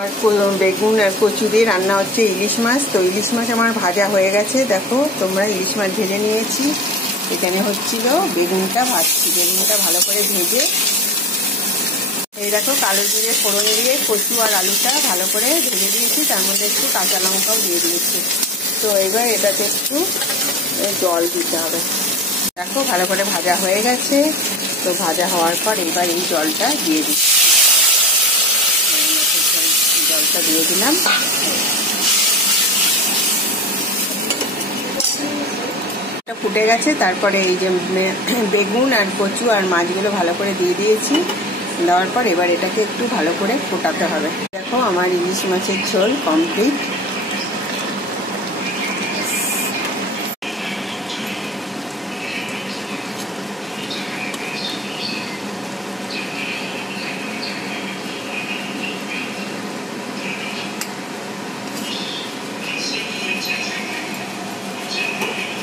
আর বেগুন আর কচু দিয়ে রান্না হচ্ছে ইলিশ মাছ। তো ইলিশ মাছ আমার ভাজা হয়ে গেছে। দেখো তোমরা, ইলিশ মাছ ভেজে নিয়েছি। এখানে হচ্ছিল বেগুনটা ভাজছি। বেগুনটা ভালো করে ভেজে এই দেখো কালো জিরে ফোড়ন দিয়ে কচু আর আলুটা ভালো করে ভেজে দিয়েছি। তার মধ্যে একটু কাঁচা লঙ্কাও দিয়ে দিয়েছি। তো এবার এটাতে একটু জল দিতে হবে। দেখো ভালো করে ভাজা হয়ে গেছে। তো ভাজা হওয়ার পর এবার এই জলটা দিয়ে দিচ্ছি। জলটা দিয়ে দিলাম। ফুটে গেছে। তারপরে এই যে বেগুন আর কচু আর মাছগুলো ভালো করে দিয়ে দিয়েছি। দেওয়ার পর এবার এটাকে একটু ভালো করে ফোটাতে হবে। দেখো আমার ইলিশ মাছের ঝোল কমপ্লিট।